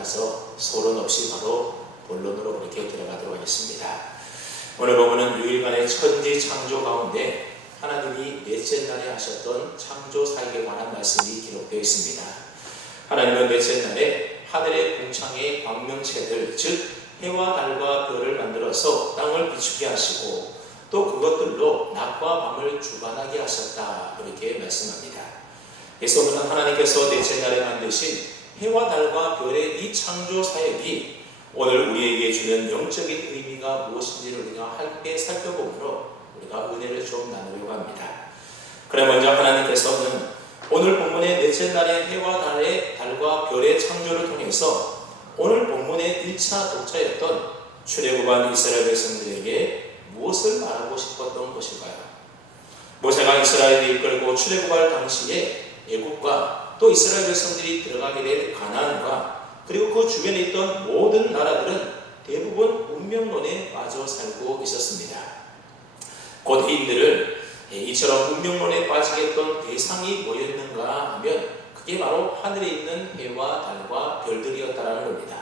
가서 소론 없이 바로 본론으로 그렇게 들어가도록 하겠습니다. 오늘 본문은 6일간의 천지 창조 가운데 하나님이 넷째 날에 하셨던 창조 사역에 관한 말씀이 기록되어 있습니다. 하나님은 넷째 날에 하늘의 궁창의 광명체들, 즉 해와 달과 별을 만들어서 땅을 비추게 하시고 또 그것들로 낮과 밤을 주관하게 하셨다, 그렇게 말씀합니다. 그래서 오늘은 하나님께서 넷째 날에 만드신 해와 달과 별의 이 창조 사역이 오늘 우리에게 주는 영적인 의미가 무엇인지를 우리가 함께 살펴보므로 우리가 은혜를 좀 나누려고 합니다. 그럼 먼저 하나님께서는 오늘 본문의 넷째 날의 해와 달과 별의 창조를 통해서 오늘 본문의 1차 독자였던 출애굽한 이스라엘 백성들에게 무엇을 말하고 싶었던 것일까요? 모세가 이스라엘을 이끌고 출애굽할 당시에 애굽과 또 이스라엘 백성들이 들어가게 된 가나안과 그리고 그 주변에 있던 모든 나라들은 대부분 운명론에 빠져 살고 있었습니다. 고대인들은 이처럼 운명론에 빠지게 했던 대상이 뭐였는가 하면 그게 바로 하늘에 있는 해와 달과 별들이었다는 겁니다.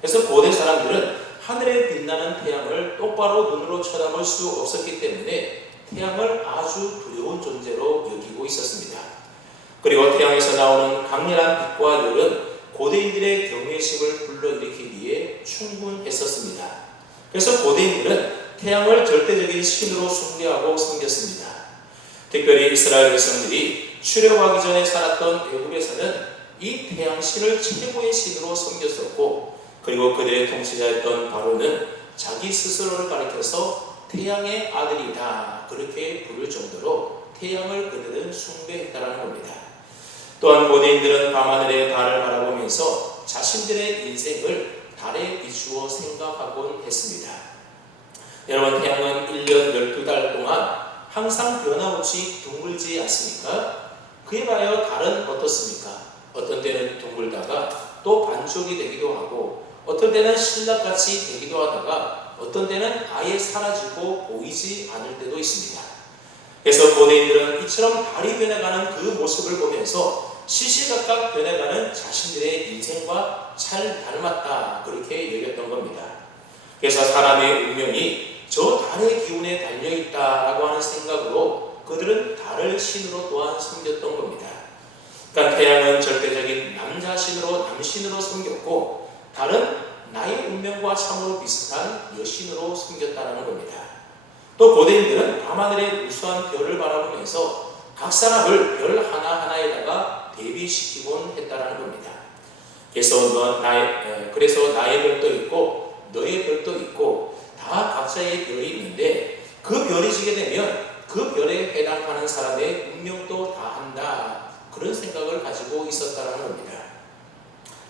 그래서 고대 사람들은 하늘에 빛나는 태양을 똑바로 눈으로 쳐다볼 수 없었기 때문에 태양을 아주 두려운 존재로 여기고 있었습니다. 그리고 태양에서 나오는 강렬한 빛과 열은 고대인들의 경외심을 불러일으키기에 충분했었습니다. 그래서 고대인들은 태양을 절대적인 신으로 숭배하고 섬겼습니다. 특별히 이스라엘 백성들이 출애굽하기 전에 살았던 애굽에서는 이 태양신을 최고의 신으로 섬겼었고, 그리고 그들의 통치자였던 바로는 자기 스스로를 가리켜서 태양의 아들이다, 그렇게 부를 정도로 태양을 그들은 숭배했다는 겁니다. 또한 고대인들은 밤하늘의 달을 바라보면서 자신들의 인생을 달에 비추어 생각하곤 했습니다. 여러분, 태양은 1년 12달 동안 항상 변함없이 둥글지 않습니까? 그에 반하여 달은 어떻습니까? 어떤 때는 둥글다가 또 반쪽이 되기도 하고, 어떤 때는 신락같이 되기도 하다가 어떤 때는 아예 사라지고 보이지 않을 때도 있습니다. 그래서 고대인들은 이처럼 달이 변해가는 그 모습을 보면서 시시각각 변해가는 자신들의 인생과 잘 닮았다, 그렇게 여겼던 겁니다. 그래서 사람의 운명이 저 달의 기운에 달려있다라고 하는 생각으로 그들은 달을 신으로 또한 섬겼던 겁니다. 그러니까 태양은 절대적인 남자신으로, 남신으로 섬겼고, 달은 나의 운명과 참으로 비슷한 여신으로 섬겼다는 겁니다. 또 고대인들은 밤하늘의 우수한 별을 바라보면서 각 사람을 별 하나하나에다가 대비시키곤 했다는 겁니다. 그래서 나의 별도 있고 너의 별도 있고 다 각자의 별이 있는데 그 별이 지게 되면 그 별에 해당하는 사람의 운명도 다 한다, 그런 생각을 가지고 있었다는 겁니다.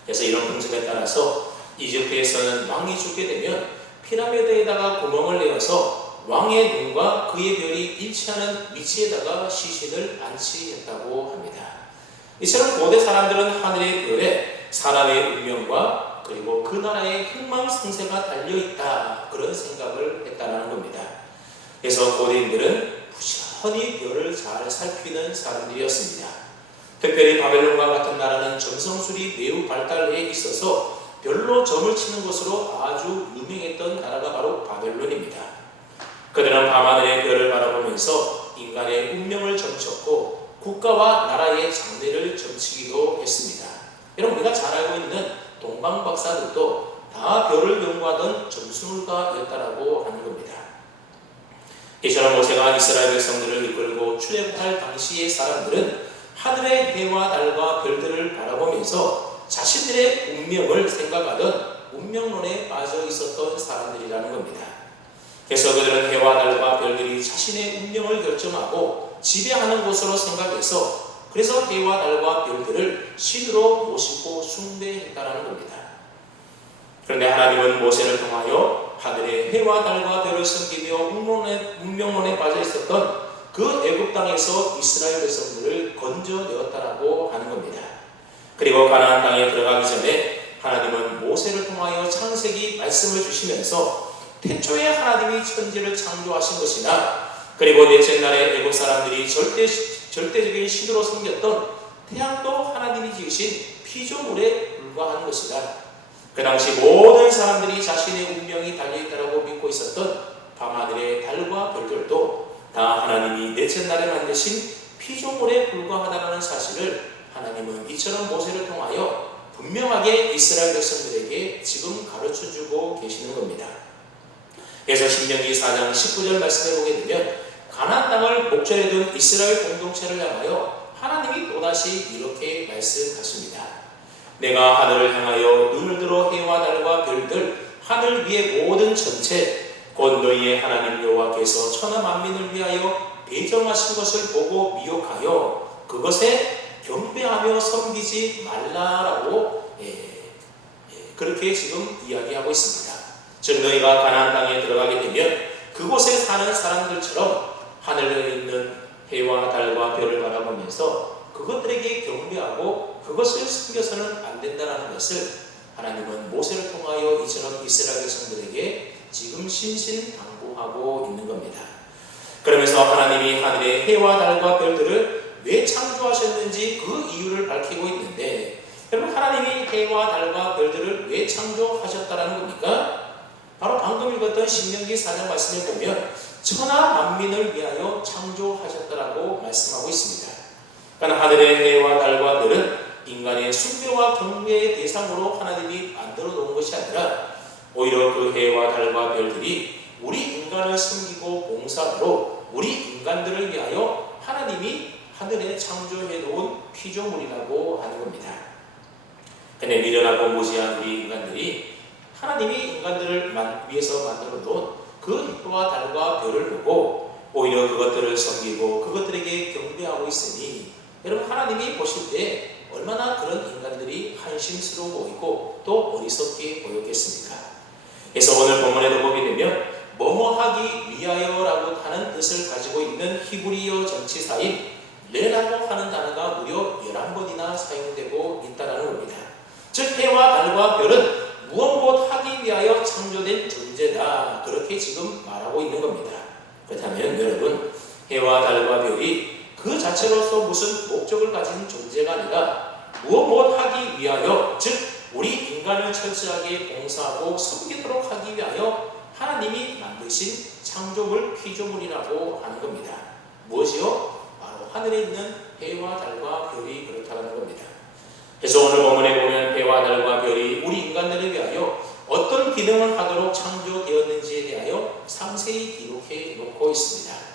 그래서 이런 풍습에 따라서 이집트에서는 왕이 죽게 되면 피라미드에다가 구멍을 내어서 왕의 눈과 그의 별이 일치하는 위치에다가 시신을 안치했다고 합니다. 이처럼 고대 사람들은 하늘의 별에 사람의 운명과 그리고 그 나라의 흥망성쇠가 달려있다, 그런 생각을 했다는 겁니다. 그래서 고대인들은 부지런히 별을 잘 살피는 사람들이었습니다. 특별히 바벨론과 같은 나라는 점성술이 매우 발달해 있어서 별로 점을 치는 것으로 아주 유명했던 나라가 바로 바벨론입니다. 그들은 밤하늘의 별을 바라보면서 인간의 운명을 점쳤고 국가와 나라의 장래를 점치기도 했습니다. 여러분, 우리가 잘 알고 있는 동방박사들도 다 별을 연구하던 점술가였다라고 하는 겁니다. 이처럼 모세가 이스라엘 백성들을 이끌고 출애굽할 당시의 사람들은 하늘의 해와 달과 별들을 바라보면서 자신들의 운명을 생각하던 운명론에 빠져 있었던 사람들이라는 겁니다. 그래서 그들은 해와 달과 별들이 자신의 운명을 결정하고 지배하는 것으로 생각해서 그래서 해와 달과 별들을 신으로 모시고 숭배했다는 겁니다. 그런데 하나님은 모세를 통하여 하늘의 해와 달과 별을 섬기며 운명론에 빠져 있었던 그 애굽 땅에서 이스라엘 백성들을 건져내었다라고 하는 겁니다. 그리고 가나안 땅에 들어가기 전에 하나님은 모세를 통하여 창세기 말씀을 주시면서 태초에 하나님이 천지를 창조하신 것이나 그리고 넷째 날에 애굽 사람들이 절대적인 신으로 섬겼던 태양도 하나님이 지으신 피조물에 불과한 것이다. 그 당시 모든 사람들이 자신의 운명이 달려있다고 믿고 있었던 밤하늘의 달과 별들도 다 하나님이 넷째 날에 만드신 피조물에 불과하다는 사실을 하나님은 이처럼 모세를 통하여 분명하게 이스라엘 백성들에게 지금 가르쳐주고 계시는 겁니다. 그래서 신명기 4장 19절 말씀해 보게 되면 가나안 땅을 목전에 둔 이스라엘 공동체를 향하여 하나님이 또다시 이렇게 말씀하십니다. 내가 하늘을 향하여 눈을 들어 해와 달과 별들 하늘 위의 모든 전체 곧 너희의 하나님 여호와께서 천하 만민을 위하여 배정하신 것을 보고 미혹하여 그것에 경배하며 섬기지 말라라고 그렇게 지금 이야기하고 있습니다. 즉 너희가 가나안 땅에 들어가게 되면 그곳에 사는 사람들처럼 하늘에 있는 해와 달과 별을 바라보면서 그것들에게 경배하고 그것을 섬겨서는 안 된다는 것을 하나님은 모세를 통하여 이처럼 이스라엘 백성들에게 지금 신신당부하고 있는 겁니다. 그러면서 하나님이 하늘의 해와 달과 별들을 왜 창조하셨는지 그 이유를 밝히고 있는데, 여러분 하나님이 해와 달과 별들을 왜 창조하셨다라는 겁니까? 바로 방금 읽었던 신명기 4장 말씀에 보면 천하 만민을 위하여 창조하셨다라고 말씀하고 있습니다. 그러니까 하늘의 해와 달과 별은 인간의 숭배와 경배의 대상으로 하나님이 만들어 놓은 것이 아니라 오히려 그 해와 달과 별들이 우리 인간을 섬기고 봉사하도록 우리 인간들을 위하여 하나님이 하늘에 창조해 놓은 피조물이라고 하는 겁니다. 근데 미련하고 무지한 우리 인간들이 하나님이 인간들을 위해서 만들어 놓은 그 해와 달과 별을 보고 오히려 그것들을 섬기고 그것들에게 경배하고 있으니 여러분 하나님이 보실 때 얼마나 그런 인간들이 한심스러워 보이고 또 어리석게 보였겠습니까? 그래서 오늘 본문에도 보게 되면 뭐뭐하기 위하여라고 하는 뜻을 가지고 있는 히브리어 전치사인 레라고 하는 단어가 무려 11번이나 사용되고 있다는 겁니다. 즉 해와 달과 별은 무엇 하기 위하여 창조된 존재다, 그렇게 지금 말하고 있는 겁니다. 그렇다면 여러분 해와 달과 별이 그 자체로서 무슨 목적을 가진 존재가 아니라 무엇 하기 위하여, 즉 우리 인간을 철저하게 봉사하고 섬기도록 하기 위하여 하나님이 만드신 창조물 피조물이라고 하는 겁니다. 무엇이요? 바로 하늘에 있는 해와 달과 별이 그렇다는 겁니다. 그래서 오늘 본문에 보면 해와 달과 별이 우리 인간들을 위하여 어떤 기능을 하도록 창조되었는지에 대하여 상세히 기록해 놓고 있습니다.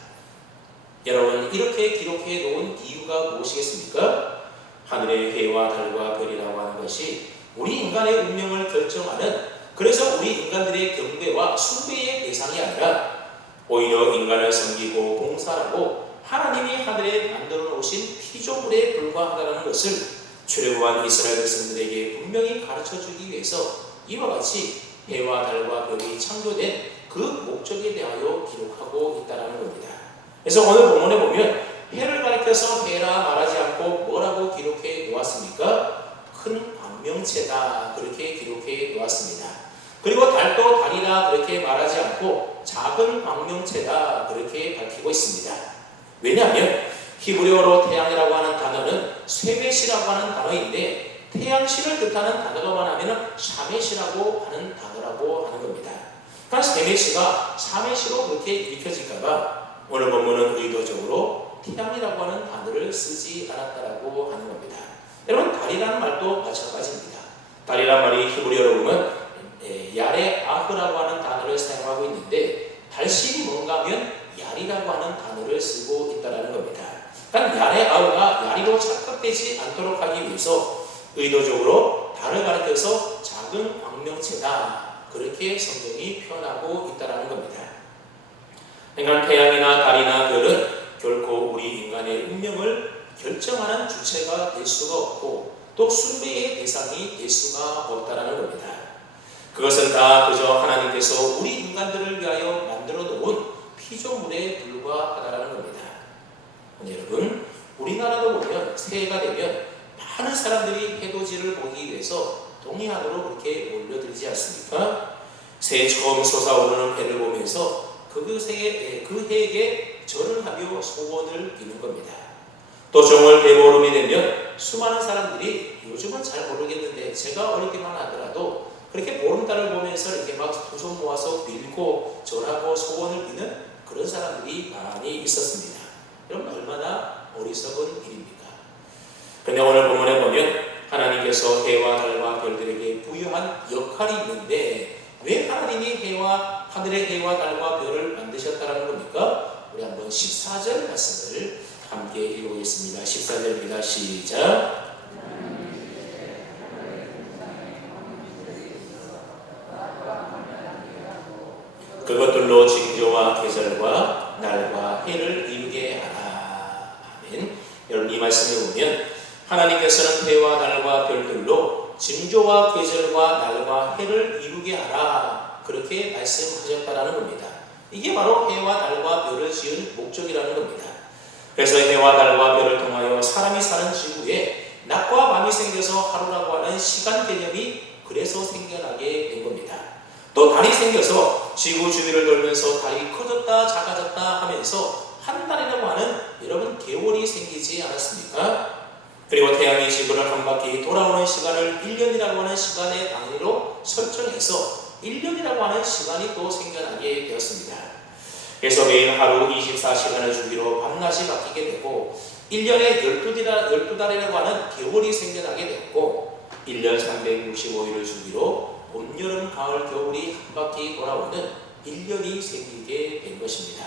여러분 이렇게 기록해 놓은 이유가 무엇이겠습니까? 하늘의 해와 달과 별이라고 하는 것이 우리 인간의 운명을 결정하는, 그래서 우리 인간들의 경배와 숭배의 대상이 아니라 오히려 인간을 섬기고 봉사하고 하나님이 하늘에 만들어 놓으신 피조물에 불과하다는 것을 출애굽한 이스라엘 백성들에게 분명히 가르쳐주기 위해서 이와 같이 해와 달과 별이 창조된 그 목적에 대하여 기록하고 있다는 겁니다. 그래서 오늘 본문에 보면 해를 가리켜서 해라 말하지 않고 뭐라고 기록해 놓았습니까? 큰 광명체다, 그렇게 기록해 놓았습니다. 그리고 달도 달이라 그렇게 말하지 않고 작은 광명체다, 그렇게 밝히고 있습니다. 왜냐하면 히브리어로 태양이라고 하는 단어는 쇠메시라고 하는 단어인데 태양신을 뜻하는 단어가만 하면 샤메시라고 하는 단어라고 하는 겁니다. 그러니까 쇠메시가 샤메시로 그렇게 읽혀질까봐 오늘 본문은 의도적으로 태양이라고 하는 단어를 쓰지 않았다라고 하는 겁니다. 여러분 달이라는 말도 마찬가지입니다. 달이라는 말이 히브리어로 보면 야레 아흐라고 하는 단어를 사용하고 있는데 달신이 뭔가 하면 야리라고 하는 단어를 쓰고 있다는 겁니다. 그러니까 야레 아흐가 야리로 착각되지 않도록 하기 위해서 의도적으로 달을 가리켜서 작은 광명체다, 그렇게 성경이 표현하고 있다는 겁니다. 그러니까 태양이나 달이나 별은 결코 우리 인간의 운명을 결정하는 주체가 될 수가 없고 또 숭배의 대상이 될 수가 없다는 겁니다. 그것은 다 그저 하나님께서 우리 인간들을 위하여 만들어 놓은 피조물에 불과하다는 겁니다. 여러분 우리나라도 보면 새해가 되면 많은 사람들이 해돋이를 보기 위해서 동해안으로 그렇게 몰려들지 않습니까? 새해 처음 솟아오르는 해를 보면서 그 해에게 절을 하며 소원을 비는 겁니다. 또 정월 대보름이 되면 수많은 사람들이, 요즘은 잘 모르겠는데 제가 어리기만 하더라도 그렇게 보름달을 보면서 이렇게 막 두 손 모아서 빌고 절하고 소원을 비는 그런 사람들이 많이 있었습니다. 여러분 얼마나 어리석은 일입니까? 그런데 오늘 본문에 보면 하나님께서 해와 달과 별들에게 부여한 역할이 있는데 왜 하나님이 하늘의 해와 달과 별을 만드셨다는 겁니까? 우리 한번 14절 말씀을 함께 읽어보겠습니다. 14절입니다. 시작. 그것들로 징조와 계절과 날과 해를 이루게 하라. 아멘. 여러분 이 말씀을 보면 하나님께서는 해와 달과 별들로 징조와 계절과 날과 해를 이루게 하라 그렇게 말씀하셨다라는 겁니다. 이게 바로 해와 달과 별을 지은 목적이라는 겁니다. 그래서 해와 달과 별을 통하여 사람이 사는 지구에 낮과 밤이 생겨서 하루라고 하는 시간 개념이 그래서 생겨나게 된 겁니다. 또 달이 생겨서 지구 주위를 돌면서 달이 커졌다 작아졌다 하면서 한 달이라고 하는 여러분 개월이 생기지 않았습니까? 그리고 태양이 지구를 한 바퀴 돌아오는 시간을 1년이라고 하는 시간의 단위로 설정해서 1년이라고 하는 시간이 또 생겨나게 되었습니다. 그래서 매일 하루 24시간을 주기로 밤낮이 바뀌게 되고 1년에 12달이라고 하는 개월이 생겨나게 되었고 1년 365일을 주기로 봄, 여름, 가을, 겨울이 한 바퀴 돌아오는 1년이 생기게 된 것입니다.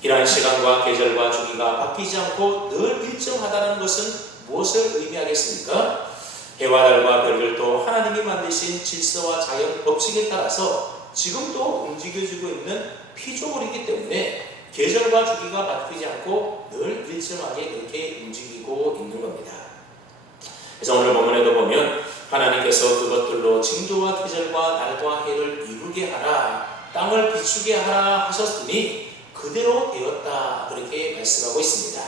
이러한 시간과 계절과 주기가 바뀌지 않고 늘 일정하다는 것은 무엇을 의미하겠습니까? 해와 달과 별들도 하나님이 만드신 질서와 자연 법칙에 따라서 지금도 움직여지고 있는 피조물이기 때문에 계절과 주기가 바뀌지 않고 늘 일정하게 그렇게 움직이고 있는 겁니다. 그래서 오늘 본문에도 보면 하나님께서 그것들로 징조와 계절과 날과 해를 이루게 하라, 땅을 비추게 하라 하셨으니 그대로 되었다 그렇게 말씀하고 있습니다.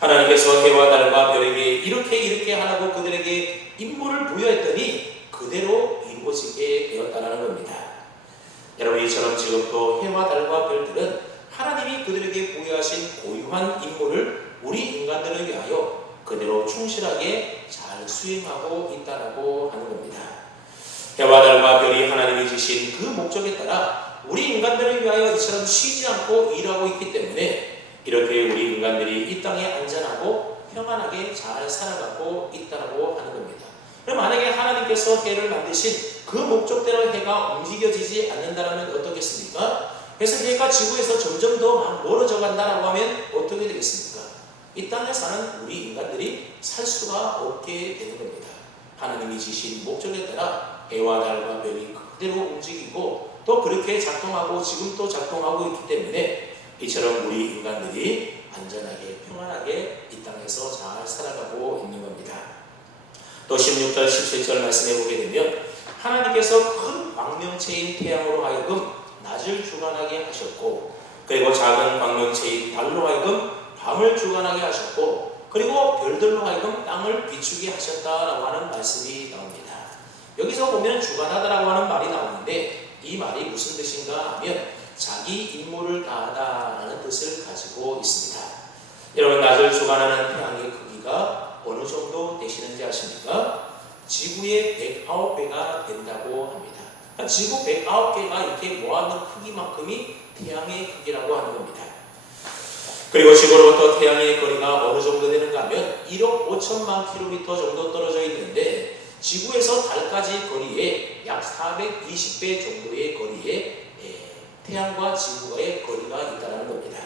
하나님께서 해와 달과 별에게 이렇게 하라고 그들에게 임무를 부여했더니 그대로 이루어지게 되었다는 겁니다. 여러분 이처럼 지금도 해와 달과 별들은 하나님이 그들에게 부여하신 고유한 임무를 우리 인간들을 위하여 그대로 충실하게 잘 수행하고 있다고 하는 겁니다. 해와 달과 별이 하나님이 주신 그 목적에 따라 우리 인간들을 위하여 이처럼 쉬지 않고 일하고 있기 때문에 이렇게 우리 인간들이 이 땅에 안전하고 평안하게 잘 살아가고 있다고 하는 겁니다. 그럼 만약에 하나님께서 해를 만드신 그 목적대로 해가 움직여지지 않는다면 어떻겠습니까? 그래서 해가 지구에서 점점 더 막 멀어져 간다고 하면 어떻게 되겠습니까? 이 땅에 사는 우리 인간들이 살 수가 없게 되는 겁니다. 하나님이 지신 목적에 따라 해와 달과 별이 그대로 움직이고 또 그렇게 작동하고 지금도 작동하고 있기 때문에 이처럼 우리 인간들이 안전하게 평안하게 이 땅에서 잘 살아가고 있는 겁니다. 또 16절 17절 말씀해 보게 되면 하나님께서 큰 광명체인 태양으로 하여금 낮을 주관하게 하셨고 그리고 작은 광명체인 달로 하여금 밤을 주관하게 하셨고 그리고 별들로 하여금 땅을 비추게 하셨다라고 하는 말씀이 나옵니다. 여기서 보면 주관하다라고 하는 말이 나오는데 이 말이 무슨 뜻인가 하면 자기 임무를 다하다라는 뜻을 가지고 있습니다. 여러분 낮을 주관하는 태양의 크기가 어느 정도 되시는지 아십니까? 지구의 109배가 된다고 합니다. 그러니까 지구 109개가 이렇게 모아놓은 크기만큼이 태양의 크기라고 하는 겁니다. 그리고 지구로부터 태양의 거리가 어느 정도 되는가 하면 1억 5천만 킬로미터 정도 떨어져 있는데 지구에서 달까지 거리에 약 420배 정도의 거리에 태양과 지구와의 거리가 있다는 겁니다.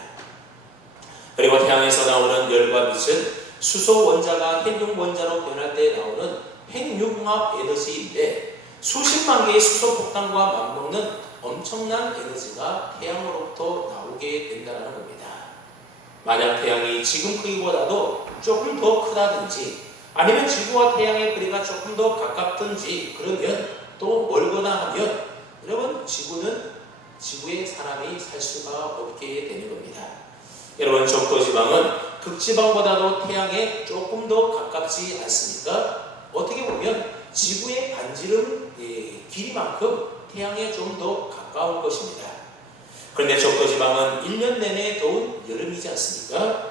그리고 태양에서 나오는 열과 빛은 수소 원자가 헬륨 원자로 변할 때 나오는 핵융합 에너지인데 수십만 개의 수소 폭탄과 맞먹는 엄청난 에너지가 태양으로부터 나오게 된다는 겁니다. 만약 태양이 지금 크기보다도 조금 더 크다든지 아니면 지구와 태양의 거리가 조금 더 가깝든지 그러면 또 멀거나 하면 여러분 지구에 사람이 살 수가 없게 되는 겁니다. 여러분 적도지방은 극지방보다도 태양에 조금 더 가깝지 않습니까? 어떻게 보면 지구의 반지름 길이만큼 태양에 좀 더 가까운 것입니다. 그런데 적도지방은 1년 내내 더운 여름이지 않습니까?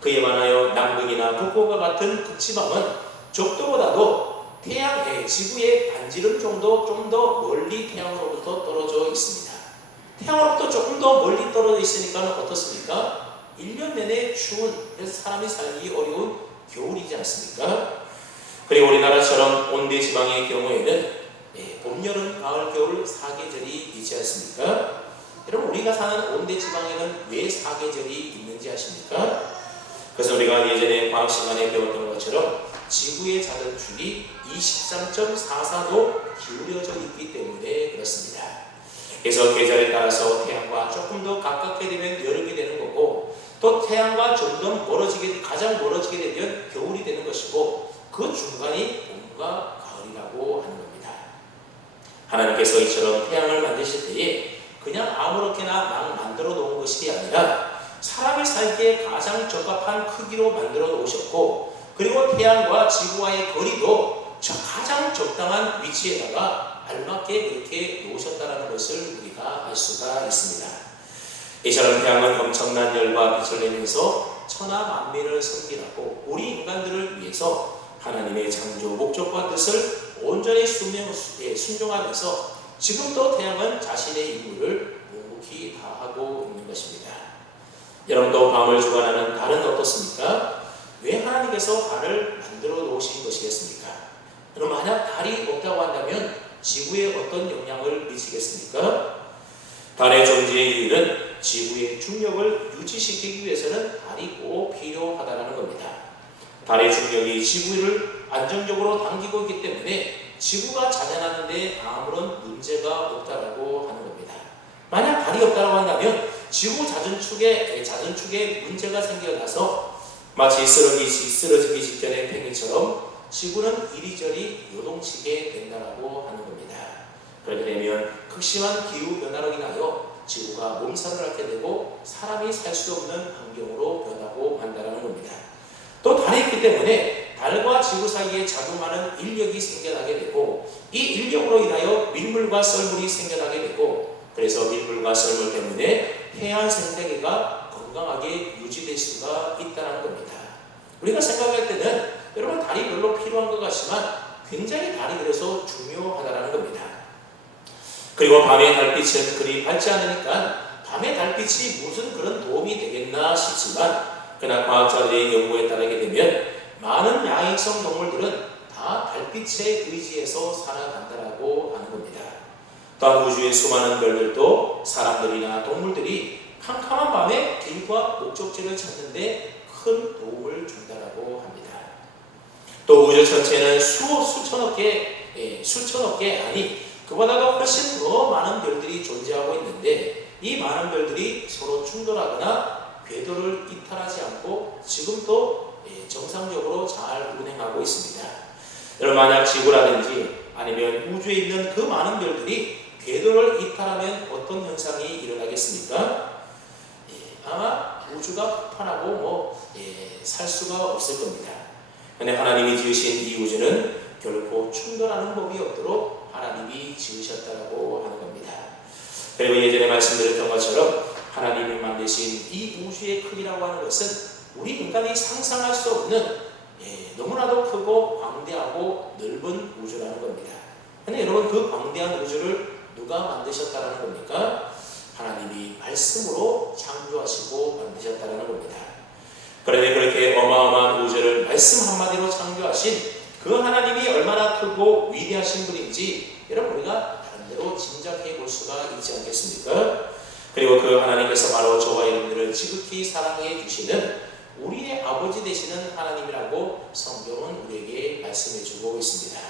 그에 반하여 남극이나 북극과 같은 극지방은 적도보다도 태양의 지구의 반지름 정도 좀 더 멀리 태양으로부터 떨어져 있습니다. 태양으로부터 조금 더 멀리 떨어져 있으니까 어떻습니까? 1년 내내 추운, 그래서 사람이 살기 어려운 겨울이지 않습니까? 그리고 우리나라처럼 온대 지방의 경우에는 봄, 여름, 가을, 겨울 4계절이 있지 않습니까? 여러분, 우리가 사는 온대 지방에는 왜 4계절이 있는지 아십니까? 그래서 우리가 예전에 과학 시간에 배웠던 것처럼 지구의 자전축이 23.44도 기울여져 있기 때문에 그렇습니다. 그래서 계절에 따라서 태양과 조금 더 가깝게 되면 여름이 되는 거고, 또 태양과 좀 더 가장 멀어지게 되면 겨울이 되는 것이고, 그 중간이 봄과 가을이라고 하는 겁니다. 하나님께서 이처럼 태양을 만드실 때에 그냥 아무렇게나 막 만들어 놓은 것이 아니라 사람이 살기에 가장 적합한 크기로 만들어 놓으셨고, 그리고 태양과 지구와의 거리도 가장 적당한 위치에다가 알맞게 그렇게 놓으셨다는 것을 우리가 알 수가 있습니다. 이처럼 태양은 엄청난 열과 빛을 내면서 천하 만민을 섬기라고 우리 인간들을 위해서 하나님의 창조 목적과 뜻을 온전히 순종하면서 지금도 태양은 자신의 임무를 묵묵히 다하고 있는 것입니다. 여러분도 밤을 주관하는 달은 어떻습니까? 왜 하나님께서 달을 만들어 놓으신 것이겠습니까? 그럼 만약 달이 없다고 한다면 지구에 어떤 영향을 미치겠습니까? 달의 존재의 이유는 지구의 중력을 유지시키기 위해서는 달이 꼭 필요하다는 겁니다. 달의 중력이 지구를 안정적으로 당기고 있기 때문에 지구가 자전하는 데 아무런 문제가 없다라고 하는 겁니다. 만약 달이 없다고 한다면 지구 자전축에 문제가 생겨나서 마치 쓰러지기 직전의 팽이처럼 지구는 이리저리 요동치게 된다라고 하는 겁니다. 그렇게 되면 극심한 기후변화로 인하여 지구가 몸살을 앓게 되고 사람이 살 수 없는 환경으로 변하고 한다는 겁니다. 또 달이 있기 때문에 달과 지구 사이에 자그마한 인력이 생겨나게 되고, 이 인력으로 인하여 밀물과 썰물이 생겨나게 되고, 그래서 밀물과 썰물 때문에 해안 생태계가 건강하게 유지될 수가 있다는 겁니다. 우리가 생각할 때는 여러분 달이 별로 필요한 것 같지만 굉장히 달이 그래서 중요하다는 겁니다. 그리고 밤의 달빛은 그리 밝지 않으니까 밤의 달빛이 무슨 그런 도움이 되겠나 싶지만, 그러나 과학자들의 연구에 따르게 되면 많은 야행성 동물들은 다 달빛에 의지해서 살아간다라고 하는 겁니다. 또한 우주의 수많은 별들도 사람들이나 동물들이 캄캄한 밤에 길과 목적지를 찾는데 큰 도움을 준다라고 합니다. 또 우주 전체는 수천억 개 아니 그보다도 훨씬 더 많은 별들이 존재하고 있는데, 이 많은 별들이 서로 충돌하거나 궤도를 이탈하지 않고 지금도 정상적으로 잘 운행하고 있습니다. 여러분, 만약 지구라든지 아니면 우주에 있는 그 많은 별들이 궤도를 이탈하면 어떤 현상이 일어나겠습니까? 아마 우주가 폭발하고 살 수가 없을 겁니다. 그런데 하나님이 지으신 이 우주는 결코 충돌하는 법이 없도록 하나님이 지으셨다고 하는 겁니다. 그리고 예전에 말씀드렸던 것처럼 하나님이 만드신 이 우주의 크기라고 하는 것은 우리 인간이 상상할 수 없는 너무나도 크고 광대하고 넓은 우주라는 겁니다. 그런데 여러분, 그 광대한 우주를 누가 만드셨다는 겁니까? 하나님이 말씀으로 창조하시고 만드셨다는 겁니다. 그런데 그렇게 어마어마한 우주를 말씀 한마디로 창조하신 그 하나님이 얼마나 크고 위대하신 분인지 여러분 우리가 나름대로 짐작해 볼 수가 있지 않겠습니까? 그리고 그 하나님께서 바로 저와 여러분들을 지극히 사랑해 주시는 우리의 아버지 되시는 하나님이라고 성경은 우리에게 말씀해 주고 있습니다.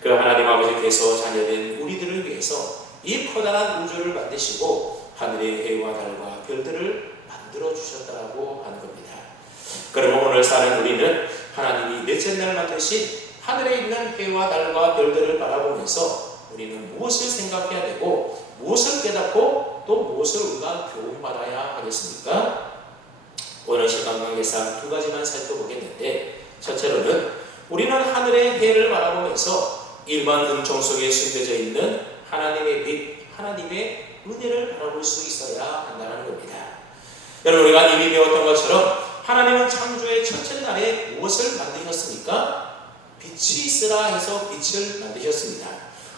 그 하나님 아버지께서 자녀된 우리들을 위해서 이 커다란 우주를 만드시고 하늘의 해와 달과 별들을 만들어 주셨다고 하는 겁니다. 그러면 오늘 사는 우리는 하나님이 넷째 날 만드신 하늘에 있는 해와 달과 별들을 바라보면서 우리는 무엇을 생각해야 되고 무엇을 깨닫고 또 무엇을 우리가 교훈받아야 하겠습니까? 오늘 시간 관계상 두 가지만 살펴보겠는데, 첫째로는 우리는 하늘의 해를 바라보면서 일반 음총 속에 숨겨져 있는 하나님의 빛, 하나님의 은혜를 바라볼 수 있어야 한다는 겁니다. 여러분, 우리가 이미 배웠던 것처럼 하나님은 창조의 첫째 날에 무엇을 만드셨습니까? 빛을 빛이 있으라 해서 빛을 만드셨습니다.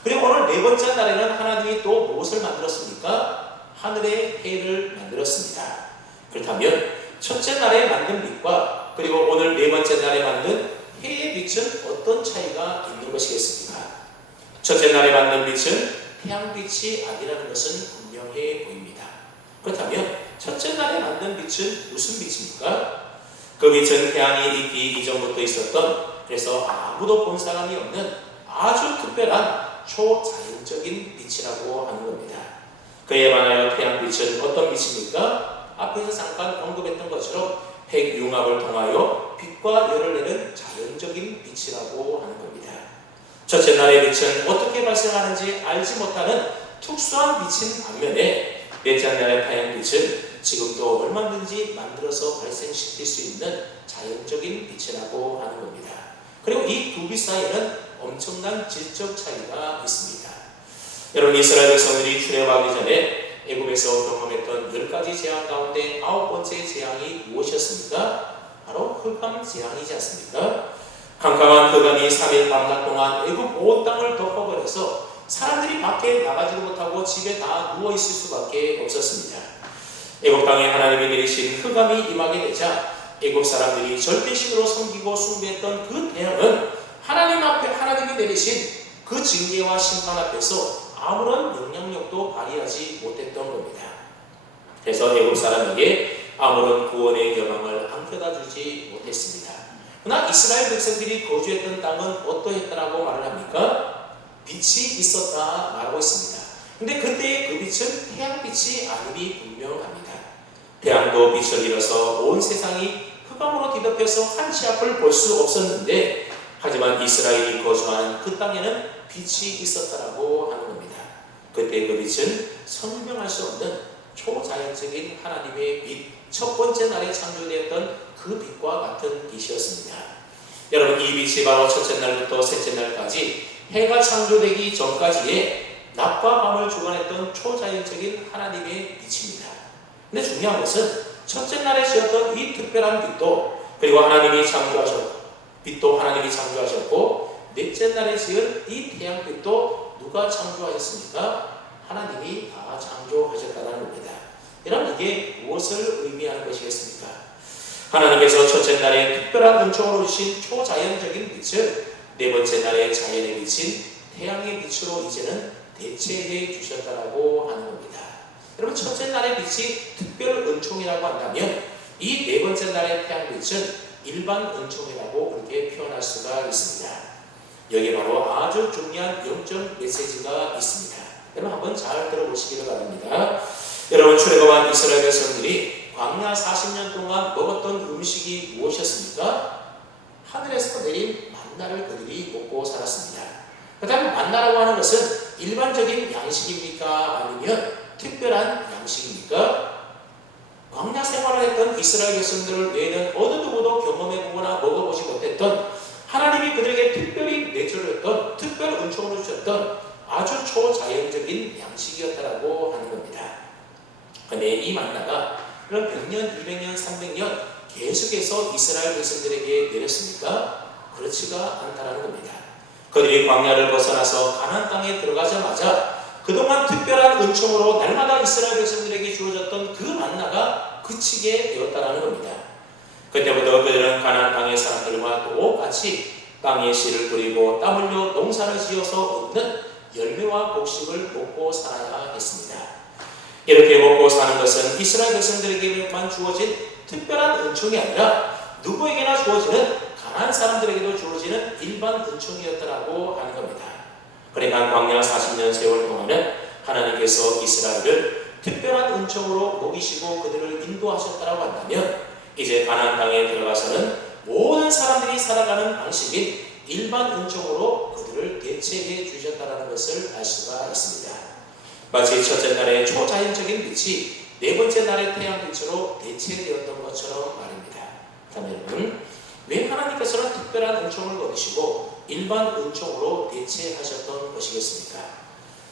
그리고 오늘 네 번째 날에는 하나님이 또 무엇을 만들었습니까? 하늘의 해를 만들었습니다. 그렇다면 첫째 날에 만든 빛과 그리고 오늘 네 번째 날에 만든 해의 빛은 어떤 차이가 있는 것이겠습니까? 첫째 날에 만든 빛은 태양빛이 아니라는 것은 분명해 보입니다. 그렇다면 첫째 날에 만든 빛은 무슨 빛입니까? 그 빛은 태양이 있기 이전부터 있었던, 그래서 아무도 본 사람이 없는 아주 특별한 초자연적인 빛이라고 하는 겁니다. 그에 반하여 태양빛은 어떤 빛입니까? 앞에서 잠깐 언급했던 것처럼 핵융합을 통하여 빛과 열을 내는 자연적인 빛이라고 하는 겁니다. 첫째 날의 빛은 어떻게 발생하는지 알지 못하는 특수한 빛인 반면에 넷째 날의 태양빛은 지금도 얼마든지 만들어서 발생시킬 수 있는 자연적인 빛이라고 하는 겁니다. 그리고 이 두 빛 사이에는 엄청난 질적 차이가 있습니다. 여러분, 이스라엘 백성들이 출애굽하기 전에 애굽에서 경험했던 10가지 재앙 가운데 9번째 재앙이 무엇이었습니까? 바로 흑암 재앙이지 않습니까? 캄캄한 흑암이 3일 밤낮 동안 애굽 온 땅을 덮어버려서 사람들이 밖에 나가지도 못하고 집에 다 누워있을 수밖에 없었습니다. 애굽 땅에 하나님이 내리신 흑암이 임하게 되자 애굽 사람들이 절대신으로 섬기고 숭배했던 그 태양은 하나님 앞에 하나님이 내리신 그 징계와 심판 앞에서 아무런 영향력도 발휘하지 못했던 겁니다. 그래서 애굽 사람에게 아무런 구원의 여망을 안겨다 주지 못했습니다. 그러나 이스라엘 백성들이 거주했던 땅은 어떠했다라고 말을 합니까? 빛이 있었다 말하고 있습니다. 근데 그때의 그 빛은 태양빛이 아님이 분명합니다. 태양도 빛을 잃어서 온 세상이 흑암으로 뒤덮여서 한치 앞을 볼 수 없었는데, 하지만 이스라엘이 거주하는 그 땅에는 빛이 있었다라고 하는 겁니다. 그때 그 빛은 설명할 수 없는 초자연적인 하나님의 빛, 첫 번째 날에 창조되었던 그 빛과 같은 빛이었습니다. 여러분, 이 빛이 바로 첫째 날부터 셋째 날까지 해가 창조되기 전까지의 낮과 밤을 주관했던 초자연적인 하나님의 빛입니다. 근데 중요한 것은 첫째 날에 지었던 이 특별한 빛도, 그리고 하나님이 창조하셨고, 빛도 하나님이 창조하셨고, 넷째 날에 지은 이 태양빛도 누가 창조하셨습니까? 하나님이 다 창조하셨다는 겁니다. 여러분, 이게 무엇을 의미하는 것이겠습니까? 하나님께서 첫째 날에 특별한 은총으로 주신 초자연적인 빛을 네 번째 날에 자연의 빛인 태양의 빛으로 이제는 대체해 주셨다라고 하는 겁니다. 여러분, 첫째 날의 빛이 특별 은총이라고 한다면 이 네 번째 날의 태양빛은 일반 은총이라고 그렇게 표현할 수가 있습니다. 여기에 바로 아주 중요한 영적 메시지가 있습니다. 여러분, 한번 잘 들어보시기를 바랍니다. 여러분, 출애굽한 이스라엘 백성들이 광야 40년 동안 먹었던 음식이 무엇이었습니까? 하늘에서 내린 만나를 그들이 먹고 살았습니다. 그렇다면 만나라고 하는 것은 일반적인 양식입니까? 아니면 특별한 양식입니까? 광야 생활을 했던 이스라엘 백성들 외에는 어느 누구도 경험해보거나 먹어보지 못했던, 하나님이 그들에게 특별히 내주셨던, 특별 은총으로 주셨던 아주 초자연적인 양식이었다라고 하는 겁니다. 그런데 이 만나가 그럼 100년, 200년, 300년 계속해서 이스라엘 백성들에게 내렸습니까? 그렇지가 않다라는 겁니다. 그들이 광야를 벗어나서 가나안 땅에 들어가자마자 그동안 특별한 은총으로 날마다 이스라엘 백성들에게 주어졌던 그 만나가 그치게 되었다라는 겁니다. 그때부터 그들은 가나안 땅의 사람들과 똑같이 땅에 씨를 뿌리고 땀 흘려 농사를 지어서 얻는 열매와 곡식을 먹고 살아야 했습니다. 이렇게 먹고 사는 것은 이스라엘 백성들에게만 주어진 특별한 은총이 아니라 누구에게나 주어지는 가나안 사람들에게도 주어지는 일반 은총이었다라고 하는 겁니다. 그러니까 광야 40년 세월 동안은 하나님께서 이스라엘을 특별한 은총으로 먹이시고 그들을 인도하셨다라고 한다면, 이제 가나안 땅에 들어가서는 모든 사람들이 살아가는 방식인 일반 은총으로 그들을 대체해 주셨다는 것을 알 수가 있습니다. 마치 첫째 날의 초자연적인 빛이 네 번째 날의 태양빛으로 대체되었던 것처럼 말입니다. 그렇다면 왜 하나님께서는 특별한 은총을 거두시고 일반 은총으로 대체하셨던 것이겠습니까?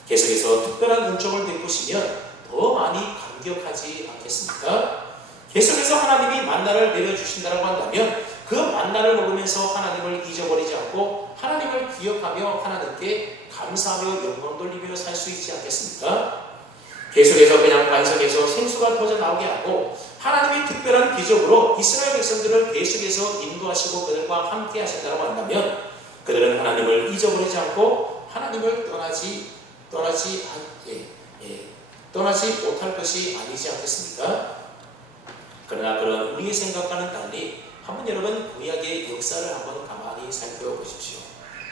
계속해서 특별한 은총을 베푸시면 더 많이 감격하지 않겠습니까? 계속해서 하나님이 만나를 내려주신다고 한다면 그 만나를 먹으면서 하나님을 잊어버리지 않고 하나님을 기억하며 하나님께 감사하며 영광 돌리며 살 수 있지 않겠습니까? 계속해서 그냥 반석에서 생수가 터져 나오게 하고 하나님의 특별한 기적으로 이스라엘 백성들을 계속해서 인도하시고 그들과 함께 하신다고 한다면 그들은 하나님을 잊어버리지 않고 하나님을 떠나지 못할 것이 아니지 않겠습니까? 그러나 그런 우리의 생각과는 달리 한번 여러분 구약의 역사를 한번 가만히 살펴보십시오.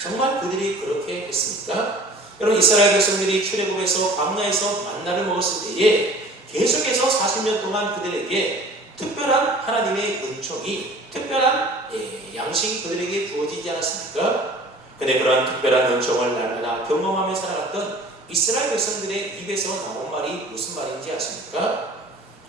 정말 그들이 그렇게 했습니까? 여러분 이스라엘 백성들이 출애굽에서 광야에서 만나를 먹었을 때에 계속해서 40년 동안 그들에게 특별한 하나님의 은총이 특별한 양식이 그들에게 주어지지 않았습니까? 근데 그러한 특별한 은총을 날마다 경험하며 살아갔던 이스라엘 백성들의 입에서 나온 말이 무슨 말인지 아십니까?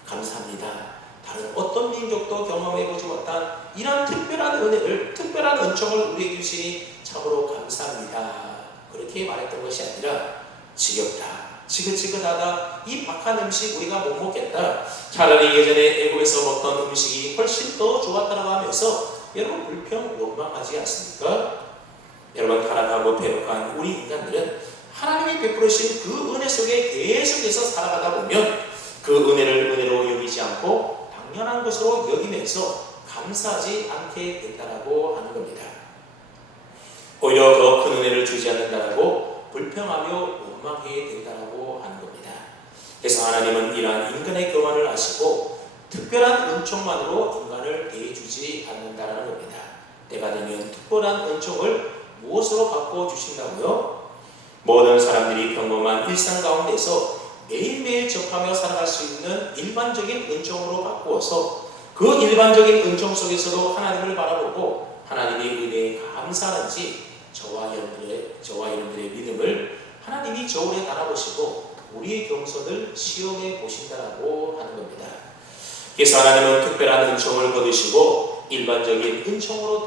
감사합니다. 다른 어떤 민족도 경험해보지 못한 이러한 특별한 은혜를, 특별한 은총을 우리에게 주시니 참으로 감사합니다. 그렇게 말했던 것이 아니라 지겹다, 지긋지긋하다, 이 박한 음식 우리가 못 먹겠다, 차라리 예전에 애굽에서 먹던 음식이 훨씬 더 좋았다고 하면서 여러분 불평 원망하지 않습니까? 여러분 타락하고 패역한 우리 인간들은 하나님이 베풀으신 그 은혜 속에 계속해서 살아가다 보면 그 은혜를 은혜로 여기지 않고 당연한 것으로 여기면서 감사하지 않게 된다라고 하는 겁니다. 오히려 더 큰 은혜를 주지 않는다라고 불평하며 원망해야 된다라고 하는 겁니다. 그래서 하나님은 이러한 인간의 교만을 아시고 특별한 은총만으로 인간을 대해주지 않는다라는 겁니다. 때가 되면 특별한 은총을 무엇으로 바꿔주신다고요? 모든 사람들이 평범한 일상 가운데서 매일매일 접하며 살아갈 수 있는 일반적인 은총으로 바꾸어서 그 일반적인 은총 속에서도 하나님을 바라보고 하나님의 은혜에 감사하는지 저와 여러분들의 믿음을 하나님이 저울에 달아보시고 우리의 겸손을 시험해 보신다라고 하는 겁니다. 그래서 하나님은 특별한 은총을 거두시고 일반적인 은총으로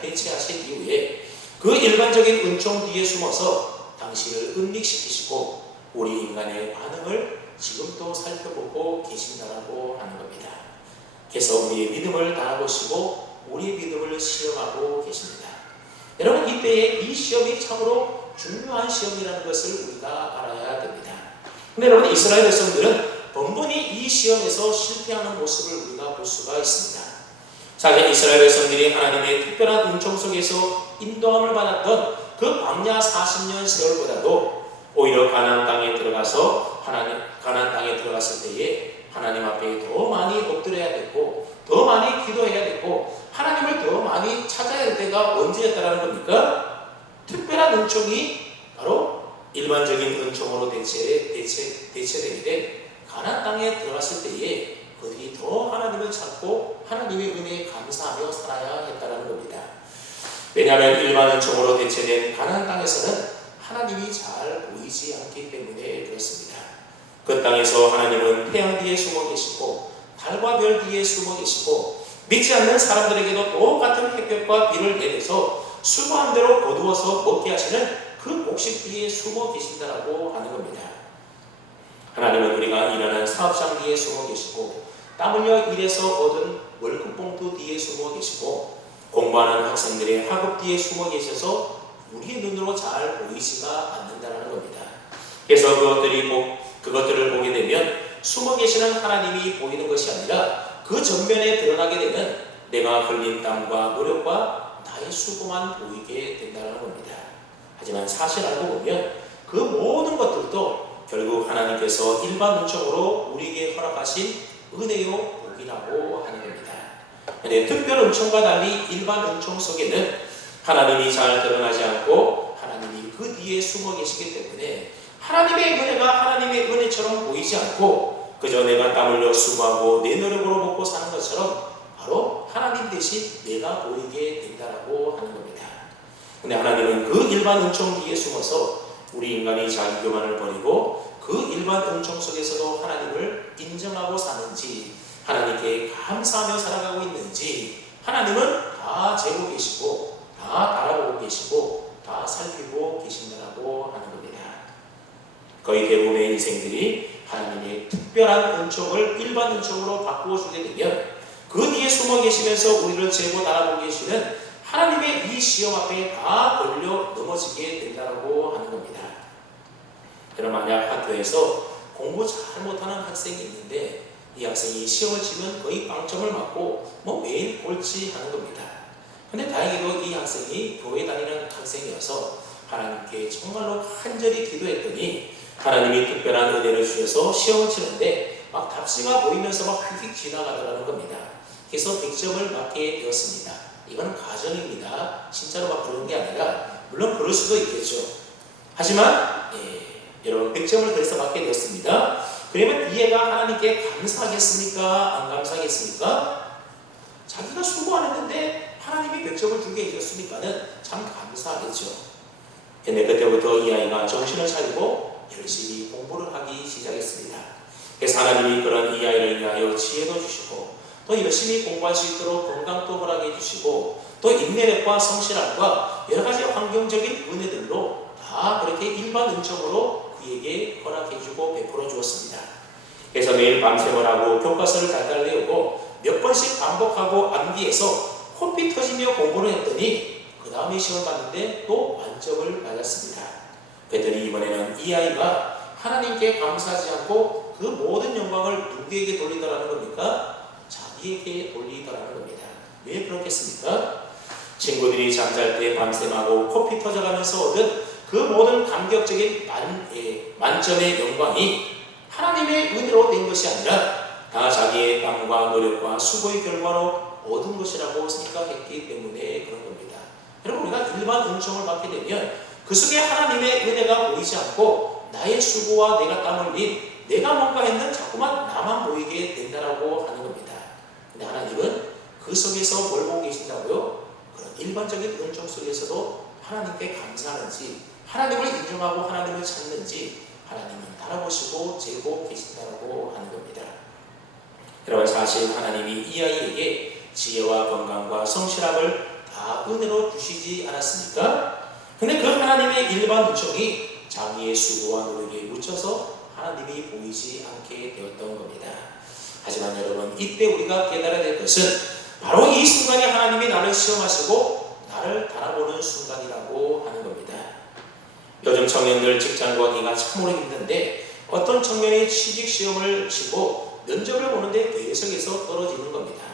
대체하신 이후에 그 일반적인 은총 뒤에 숨어서 당신을 은닉시키시고 우리 인간의 반응을 지금도 살펴보고 계신다라고 하는 겁니다. 그래서 우리의 믿음을 달아보시고 우리의 믿음을 시험하고 계십니다. 여러분 이때에 이 시험이 참으로 중요한 시험이라는 것을 우리가 알아야 됩니다. 근데 여러분 이스라엘 백성들은 번번이 이 시험에서 실패하는 모습을 우리가 볼 수가 있습니다. 사실 이스라엘 백성들이 하나님의 특별한 은총 속에서 인도함을 받았던 그 광야 40년 세월보다도 오히려 가나안 땅에 들어갔을 때에 하나님 앞에 더 많이 엎드려야 됐고 더 많이 기도해야 됐고 하나님을 더 많이 찾아야 할 때가 언제였다라는 겁니까? 특별한 은총이 바로 일반적인 은총으로 대체되게 된 가나안 땅에 들어갔을 때에 그들이 더 하나님을 찾고 하나님의 은혜에 감사하며 살아야 했다는 겁니다. 왜냐하면 일반 은총으로 대체된 가나안 땅에서는 하나님이 잘 보이지 않기 때문에 그렇습니다. 그 땅에서 하나님은 태양 뒤에 숨어 계시고 달과 별 뒤에 숨어 계시고 믿지 않는 사람들에게도 똑같은 햇볕과 비를 내려서 수고한 대로 거두어서 먹게 하시는 그 곡식 뒤에 숨어 계신다라고 하는 겁니다. 하나님은 우리가 일하는 사업장 뒤에 숨어 계시고 땀 흘려 일해서 얻은 월급 봉투 뒤에 숨어 계시고 공부하는 학생들의 학업 뒤에 숨어 계셔서 우리의 눈으로 잘 보이지가 않는다는 겁니다. 그래서 그것들을 보게 되면 숨어 계시는 하나님이 보이는 것이 아니라 그 전면에 드러나게 되면 내가 흘린 땀과 노력과 나의 수고만 보이게 된다는 겁니다. 하지만 사실 알고 보면 그 모든 것들도 결국 하나님께서 일반 은총으로 우리에게 허락하신 은혜요 복이라고 하는 겁니다. 그런데 특별 은총과 달리 일반 은총 속에는 하나님이 잘 드러나지 않고 하나님이 그 뒤에 숨어 계시기 때문에 하나님의 은혜가 하나님의 은혜처럼 보이지 않고 그저 내가 땀 흘려 수고하고 내 노력으로 먹고 사는 것처럼 바로 하나님 대신 내가 보이게 된다라고 하는 겁니다. 근데 하나님은 그 일반 은총 뒤에 숨어서 우리 인간이 자기 교만을 버리고 그 일반 은총 속에서도 하나님을 인정하고 사는지 하나님께 감사하며 살아가고 있는지 하나님은 다 재고 계시고 다 달아보고 계시고 다 살피고 계신다라고 하는 겁니다. 거의 대부분의 인생들이 하나님의 특별한 은총을 일반 은총으로 바꾸어 주게 되면 그 뒤에 숨어 계시면서 우리를 재고 달아보고 계시는 하나님의 이 시험 앞에 다 걸려 넘어지게 된다고 하는 겁니다. 그럼 만약 학교에서 공부 잘 못하는 학생이 있는데 이 학생이 시험을 치면 거의 빵점을 맞고 매일 꼴찌하는 겁니다. 근데 다행히도 이 학생이 교회 다니는 학생이어서 하나님께 정말로 간절히 기도했더니 하나님이 특별한 은혜를 주셔서 시험을 치는데 막 답지가 보이면서 막 휙휙 지나가더라는 겁니다. 그래서 100점을 맞게 되었습니다. 이건 가정입니다. 진짜로 막 그런 게 아니라 물론 그럴 수도 있겠죠. 하지만 여러분 100점을 그래서 맞게 되었습니다. 그러면 이 애가 하나님께 감사하겠습니까? 안 감사하겠습니까? 자기가 수고 안 했는데 하나님이 100점을 주게 해줬으니까는 참 감사하겠죠. 근데 그때부터 이 아이가 정신을 차리고 열심히 공부를 하기 시작했습니다. 그래서 하나님이 그런 이 아이를 위하여 지혜도 주시고 또 열심히 공부할 수 있도록 건강도 허락해 주시고 또 인내력과 성실함과 여러 가지 환경적인 은혜들로 다 그렇게 일반 은총으로 그에게 허락해 주고 베풀어 주었습니다. 그래서 매일 밤샘을 하고 교과서를 달달 외우고 몇 번씩 반복하고 암기해서 코피 터지며 공부를 했더니 그 다음에 시험을 봤는데 또 만점을 맞았습니다. 그랬더니 이번에는 이 아이가 하나님께 감사하지 않고 그 모든 영광을 누구에게 돌리더라는 겁니까? 자기에게 돌리더라는 겁니다. 왜 그렇겠습니까? 친구들이 잠잘 때 밤샘하고 코피 터져가면서 얻은 그 모든 감격적인 만점의 영광이 하나님의 은혜로 된 것이 아니라 다 자기의 땀과 노력과 수고의 결과로 얻은 것이라고 생각했기 때문에 그런 겁니다. 여러분, 우리가 일반 은총을 받게 되면 그 속에 하나님의 은혜가 보이지 않고 나의 수고와 내가 땀 흘린 내가 뭔가 했는 자꾸만 나만 보이게 된다라고 하는 겁니다. 근데 하나님은 그 속에서 뭘 보고 계신다고요? 그런 일반적인 은총 속에서도 하나님께 감사하는지 하나님을 인정하고 하나님을 찾는지 하나님은 달아보시고 재고 계신다고 하는 겁니다. 여러분, 사실 하나님이 이 아이에게 지혜와 건강과 성실함을 다 은혜로 주시지 않았습니까? 근데 그 하나님의 일반 은총이 자기의 수고와 노력에 묻혀서 하나님이 보이지 않게 되었던 겁니다. 하지만 여러분, 이때 우리가 깨달아야 될 것은 바로 이 순간이 하나님이 나를 시험하시고 나를 달아보는 순간이라고 하는 겁니다. 요즘 청년들 직장 구하기가 참으로 힘든데 어떤 청년이 취직시험을 치고 면접을 보는데 계속해서 떨어지는 겁니다.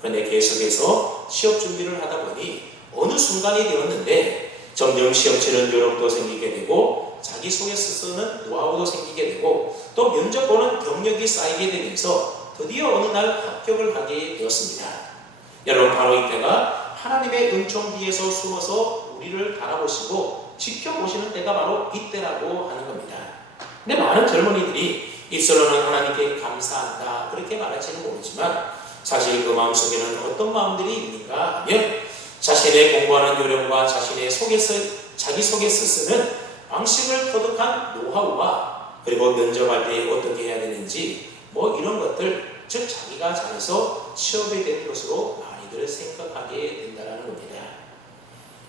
그런데 계속해서 취업 준비를 하다 보니 어느 순간이 되었는데 점점 시험 치는 요령도 생기게 되고 자기소개서는 노하우도 생기게 되고 또 면접 보는 경력이 쌓이게 되면서 드디어 어느 날 합격을 하게 되었습니다. 여러분, 바로 이때가 하나님의 은총 뒤에서 숨어서 우리를 바라보시고 지켜보시는 때가 바로 이때라고 하는 겁니다. 근데 많은 젊은이들이 입술로는 하나님께 감사한다 그렇게 말할지는 모르지만 사실 그 마음속에는 어떤 마음들이 있는가 하면 자신의 공부하는 요령과 자신의 자기 소개서 쓰는 방식을 터득한 노하우와 그리고 면접할 때 어떻게 해야 되는지 이런 것들, 즉 자기가 잘해서 취업이 된 것으로 많이들 생각하게 된다는 겁니다.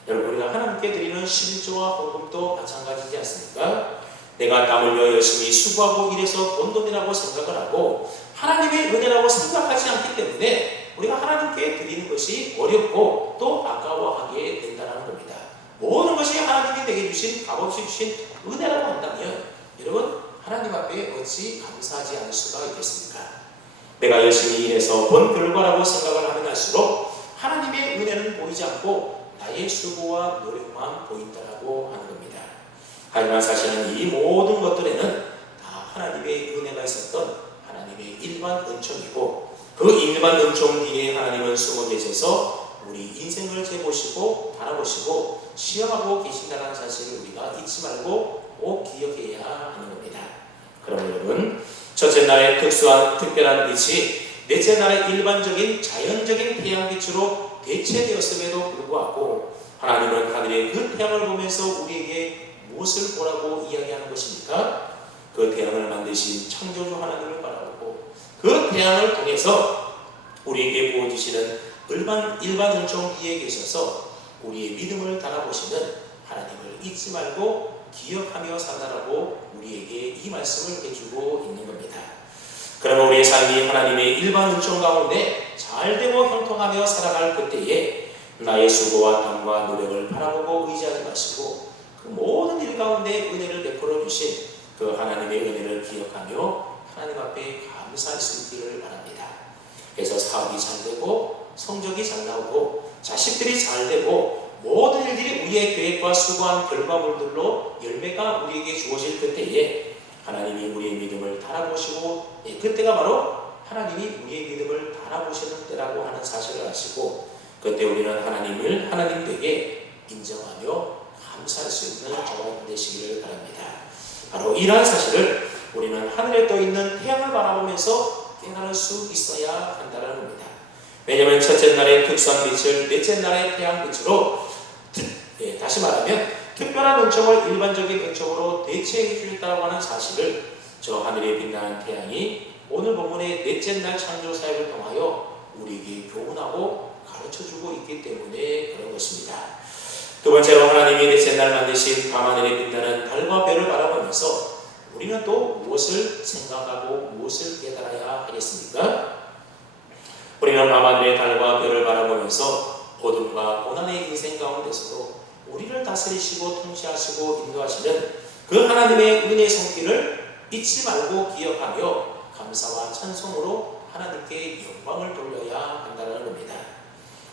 여러분, 우리가 하나님께 드리는 11조와 헌금도 마찬가지지 않습니까? 내가 땀 흘려 열심히 수고하고 일해서 번 돈이라고 생각을 하고 하나님의 은혜라고 생각하지 않기 때문에 우리가 하나님께 드리는 것이 어렵고 또 아까워하게 된다는 겁니다. 모든 것이 하나님이 내게 주신 값없이 주신 은혜라고 한다면 여러분, 하나님 앞에 어찌 감사하지 않을 수가 있겠습니까? 내가 열심히 일해서 본 결과라고 생각을 하면 할수록 하나님의 은혜는 보이지 않고 나의 수고와 노력만 보인다라고 하는 겁니다. 하지만 사실은 이 모든 것들에는 다 하나님의 은혜가 있었던 하나님의 일반 은총이고 그 일반 은총 뒤에 하나님은 숨어 계셔서 우리 인생을 재보시고 바라보시고 시험하고 계신다는 사실을 우리가 잊지 말고 꼭 기억해야 하는 겁니다. 그럼 여러분, 첫째 날의 특별한 빛이 넷째 날의 일반적인 자연적인 태양빛으로 대체되었음에도 불구하고 하나님은 하늘의 그 태양을 보면서 우리에게 무엇을 보라고 이야기하는 것입니까? 그 태양을 만드신 창조주 하나님을 바라보고 그 태양을 통해서 우리에게 부어주시는 일반 은총 뒤에 계셔서 우리의 믿음을 달아보시는 하나님을 잊지 말고 기억하며 살아라고 우리에게 이 말씀을 해주고 있는 겁니다. 그러면 우리의 삶이 하나님의 일반 은총 가운데 잘되고 형통하며 살아갈 그때에 나의 수고와 땀과 노력을 바라보고 의지하지 마시고 그 모든 일 가운데 은혜를 베풀어 주신 그 하나님의 은혜를 기억하며 하나님 앞에 감사할 수 있기를 바랍니다. 그래서 사업이 잘 되고 성적이 잘 나오고 자식들이 잘 되고 모든 일들이 우리의 계획과 수고한 결과물들로 열매가 우리에게 주어질 그때에 하나님이 우리의 믿음을 달아보시고 그때가 바로 하나님이 우리의 믿음을 달아보시는 때라고 하는 사실을 아시고 그때 우리는 하나님을 하나님에게 인정하며 감사할 수 있는 저와 되시기를 바랍니다. 바로 이러한 사실을 우리는 하늘에 떠있는 태양을 바라보면서 깨달을 수 있어야 한다는 겁니다. 왜냐하면 첫째 날의 특수한 빛을 넷째 날의 태양 빛으로 다시 말하면 특별한 은총을 일반적인 은총으로 대체해 주셨다고 하는 사실을 저 하늘에 빛나는 태양이 오늘 본문의 넷째 날 창조 사역을 통하여 우리에게 교훈하고 가르쳐주고 있기 때문에 그런 것입니다. 두 번째로 하나님이 넷째 날 만드신 밤하늘에 빛나는 달과 별을 바라보면서 우리는 또 무엇을 생각하고 무엇을 깨달아야 하겠습니까? 우리는 밤하늘의 달과 별을 바라보면서 어둠과 고난의 인생 가운데서도 우리를 다스리시고 통치하시고 인도하시는 그 하나님의 은혜의 손길을 잊지 말고 기억하며 감사와 찬송으로 하나님께 영광을 돌려야 한다는 겁니다.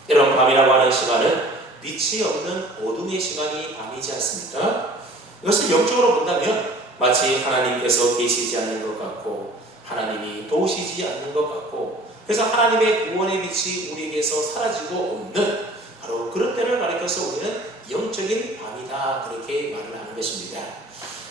여러분, 밤이라고 하는 시간은 빛이 없는 어둠의 시간이 밤이지 않습니까? 이것을 영적으로 본다면 마치 하나님께서 계시지 않는 것 같고 하나님이 도우시지 않는 것 같고 그래서 하나님의 구원의 빛이 우리에게서 사라지고 없는 바로 그런 때를 가리켜서 우리는 영적인 밤이다 그렇게 말을 하는 것입니다.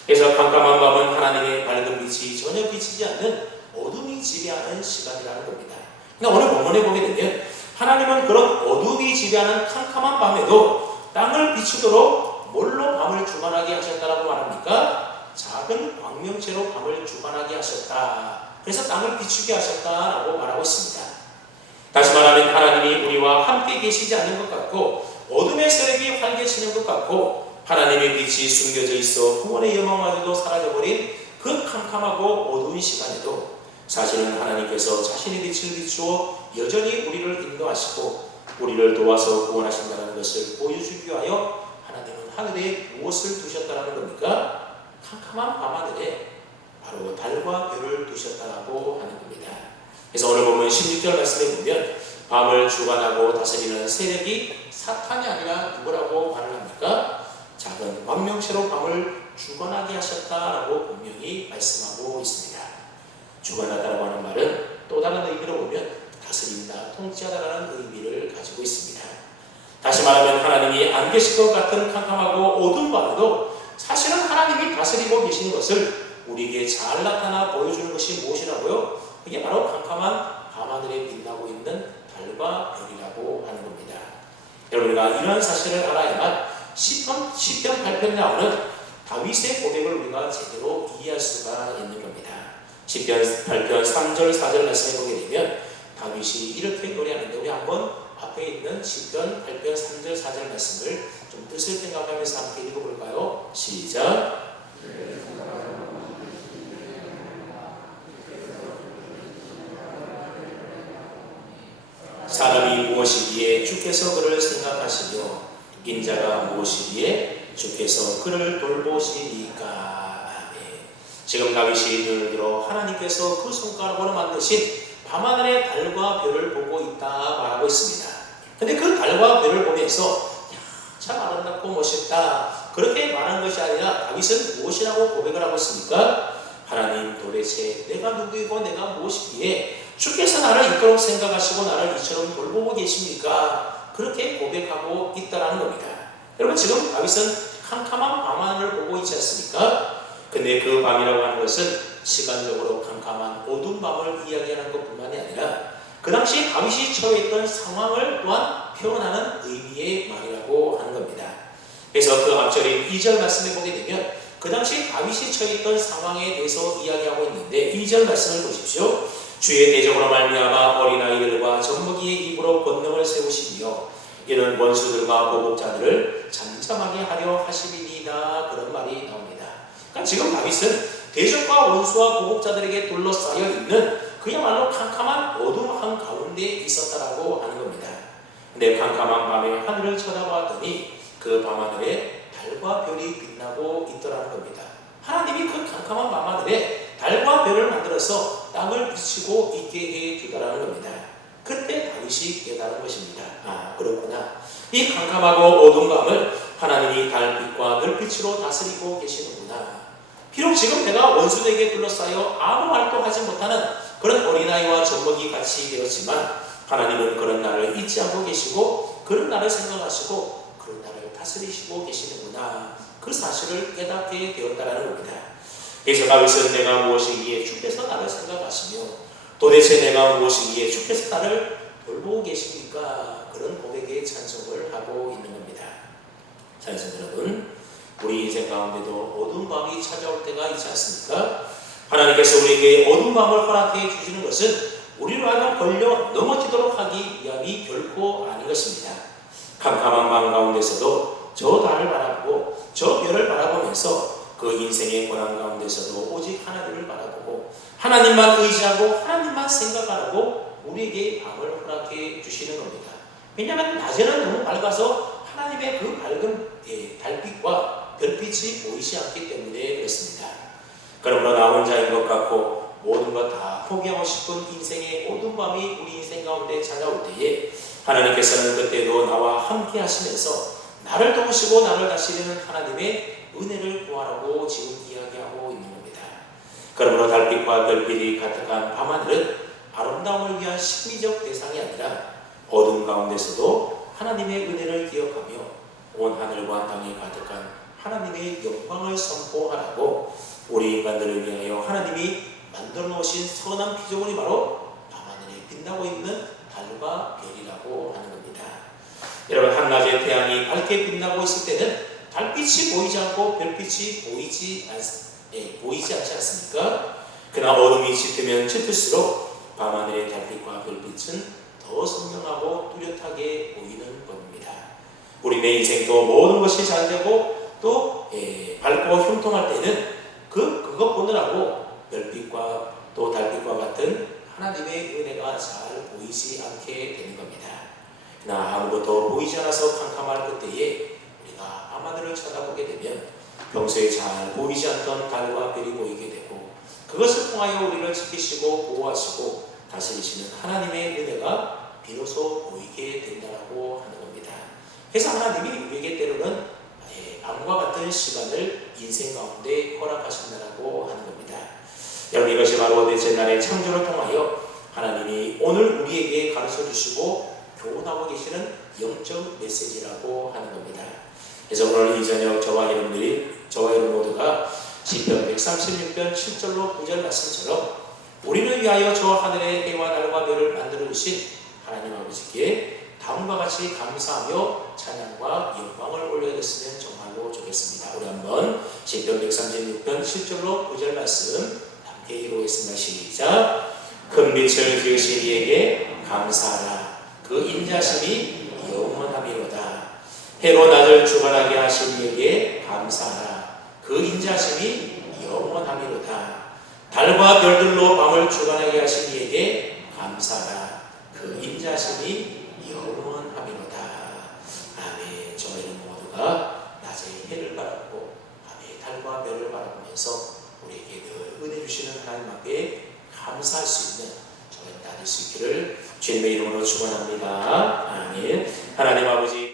그래서 깜깜한 밤은 하나님의 밝은 빛이 전혀 비치지 않는 어둠이 지배하는 시간이라는 겁니다. 그러니까 오늘 본문에 보게 되면 하나님은 그런 어둠이 지배하는 캄캄한 밤에도 땅을 비추도록 뭘로 밤을 주관하게 하셨다라고 말합니까? 작은 광명체로 밤을 주관하게 하셨다. 그래서 땅을 비추게 하셨다라고 말하고 있습니다. 다시 말하면 하나님이 우리와 함께 계시지 않는 것 같고 어둠의 세력이 활개치는 것 같고 하나님의 빛이 숨겨져 있어 구원의 영광마저도 사라져버린 그 캄캄하고 어두운 시간에도 사실은 하나님께서 자신의 빛을 비추어 여전히 우리를 인도하시고 우리를 도와서 구원하신다는 것을 보여주기 위하여 하나님은 하늘에 무엇을 두셨다는 겁니까? 캄캄한 밤하늘에 바로 달과 별을 두셨다고 하는 겁니다. 그래서 오늘 보면 16절 말씀에 보면 밤을 주관하고 다스리는 세력이 사탄이 아니라 누구라고 말을 합니까? 작은 광명체로 밤을 주관하게 하셨다라고 분명히 말씀하고 있습니다. 주관하다라고 하는 말은 또 다른 의미로 보면 다스린다, 통치하다라는 의미를 가지고 있습니다. 다시 말하면 하나님이 안 계실 것 같은 캄캄하고 어두운 밤에도 사실은 하나님이 다스리고 계시는 것을 우리에게 잘 나타나 보여주는 것이 무엇이라고요? 이게 바로 캄캄한 밤하늘에 빛나고 있는 달과 별이라고 하는 겁니다. 여러분과 이러한 사실을 알아야만 시편 8편에 나오는 다윗의 고백을 우리가 제대로 이해할 수가 있는 겁니다. 시편 8편 3절 4절 말씀해 보게 되면 다윗이 이렇게 노래하는데 우리 한번 앞에 있는 시편 8편 3절 4절 말씀을 좀 뜻을 생각하면서 함께 읽어볼까요? 시작. 사람이 무엇이기에 주께서 그를 생각하시며 인자가 무엇이기에 주께서 그를 돌보시니까. 아멘. 지금 다윗이 눈을 들어 하나님께서 그 손가락으로 만드신 밤하늘의 달과 별을 보고 있다 말하고 있습니다. 근데 그 달과 별을 보면서 참 아름답고 멋있다 그렇게 말한 것이 아니라 다윗은 무엇이라고 고백을 하고 있습니까? 하나님, 도대체 내가 누구이고 내가 무엇이기에 주께서 나를 이토록 생각하시고 나를 이처럼 돌보고 계십니까? 그렇게 고백하고 있다는 겁니다. 여러분, 지금 다윗은 캄캄한 밤하늘을 보고 있지 않습니까? 근데 그 밤이라고 하는 것은 시간적으로 캄캄한 어두운 밤을 이야기하는 것뿐만이 아니라 그 당시 다윗이 처해있던 상황을 또한 표현하는 의미의 말이라고 하는 겁니다. 그래서 그 앞절인 2절 말씀을 보게 되면 그 당시 다윗이 처해있던 상황에 대해서 이야기하고 있는데 2절 말씀을 보십시오. 주의 대적으로 말미암아 어린아이들과 젖먹이의 입으로 권능을 세우시며 이는 원수들과 보복자들을 잠잠하게 하려 하심이니이다 그런 말이 나옵니다. 그러니까 지금 다윗은 대적과 원수와 보복자들에게 둘러싸여 있는 그야말로 캄캄한 어둠 한가운데 있었다라고 하는 겁니다. 근데 캄캄한 밤에 하늘을 쳐다보았더니 그 밤하늘에 달과 별이 빛나고 있더라는 겁니다. 하나님이 그 캄캄한 밤하늘에 달과 별을 만들어서 땅을 비치고 있게 해주더라는 겁니다. 그때 다윗이 깨달은 것입니다. 아, 그렇구나. 이 캄캄하고 어두운 밤을 하나님이 달빛과 별빛으로 다스리고 계시는구나. 비록 지금 내가 원수에게 둘러싸여 아무 말도 하지 못하는 그런 어린아이와 젖먹이 같이 되었지만 하나님은 그런 나를 잊지 않고 계시고 그런 나를 생각하시고 그런 나를 다스리시고 계시는구나. 그 사실을 깨닫게 되었다는 겁니다. 그래서 다윗은 내가 무엇이기에 주께서 나를 생각하시며 도대체 내가 무엇이기에 주께서 나를 돌보고 계십니까? 그런 고백에 찬송을 하고 있는 겁니다. 찬송 여러분, 우리 인생 가운데도 어두운 밤이 찾아올 때가 있지 않습니까? 하나님께서 우리에게 어두운 밤을 허락해 주시는 것은 우리로 하여금 걸려 넘어지도록 하기 위함이 결코 아닌 것입니다. 캄캄한 밤 가운데서도 저 달을 바라보고 저 별을 바라보면서 그 인생의 고난 가운데서도 오직 하나님을 바라보고 하나님만 의지하고 하나님만 생각하라고 우리에게 밤을 허락해 주시는 겁니다. 왜냐하면 낮에는 너무 밝아서 하나님의 그 밝은 달빛과 별빛이 보이지 않기 때문에 그렇습니다. 그러므로 나 혼자인 것 같고 모든 것 다 포기하고 싶은 인생의 어두운 밤이 우리 인생 가운데 찾아올 때에 하나님께서는 그때도 나와 함께 하시면서 나를 도우시고 나를 다스리는 하나님의 은혜를 구하라고 지금 이야기하고 있는 겁니다. 그러므로 달빛과 별빛이 가득한 밤하늘은 아름다움을 위한 심미적 대상이 아니라 어둠 가운데서도 하나님의 은혜를 기억하며 온 하늘과 땅에 가득한 하나님의 영광을 선포하라고 우리 인간들을 위하여 하나님이 만들어 놓으신 선한 피조물이 바로 밤하늘에 빛나고 있는 달과 별이라고 하는 겁니다. 여러분, 한낮에 태양이 밝게 빛나고 있을 때는 달빛이 보이지 않고 별빛이 보이지 않지 않습니까? 그러나 어둠이 짙으면 짙을수록 밤하늘의 달빛과 별빛은 더 선명하고 뚜렷하게 보이는 법입니다. 우리 내 인생도 모든 것이 잘 되고 또 밝고 형통할 때는 그것 보느라고 별빛과 또 달빛과 같은 하나님의 은혜가 잘 보이지 않게 되는 겁니다. 그러나 아무것도 보이지 않아서 캄캄할 그때에 우리가 밤하늘을 쳐다보게 되면 평소에 잘 보이지 않던 달과 별이 보이게 되고 그것을 통하여 우리를 지키시고 보호하시고 다스리시는 하나님의 은혜가 비로소 보이게 된다고 하는 겁니다. 그래서 하나님이 우리에게 때로는 밤과 같은 시간을 인생 가운데 허락하신다고 하는 겁니다. 여러분, 이것이 바로 넷째 날의 창조를 통하여 하나님이 오늘 우리에게 가르쳐 주시고 교훈하고 계시는 영적 메시지라고 하는 겁니다. 그래서 오늘 이 저녁 저와 여러분 모두가 시편 136편 7절로 9절 말씀처럼 우리를 위하여 저 하늘의 해와 달과 별을 만들어 주신 하나님 아버지께 다음과 같이 감사하며 찬양과 영광을 올려드렸으면 정말로 좋겠습니다. 우리 한번 시편 136편 7절로 9절 말씀 함께 읽어보겠습니다. 시작. 큰 빛을 지으신 이에게 감사하라. 그 인자심이 영원하미로다. 해로 낮을 주관하게 하신 이에게 감사하라. 그 인자심이 영원하미로다. 달과 별들로 밤을 주관하게 하신 이에게 감사하라. 그 인자심이 영원하미로다. 아멘. 저와 여러분 모두가 낮에 해를 바라보고 밤에 달과 별을 바라보면서 우리에게 늘 은혜 주시는 하나님 앞에 감사할 수 있는 저와 여러분 다 될 수 있기를 주님의 이름으로 축원합니다. 아멘. 하나님 아버지.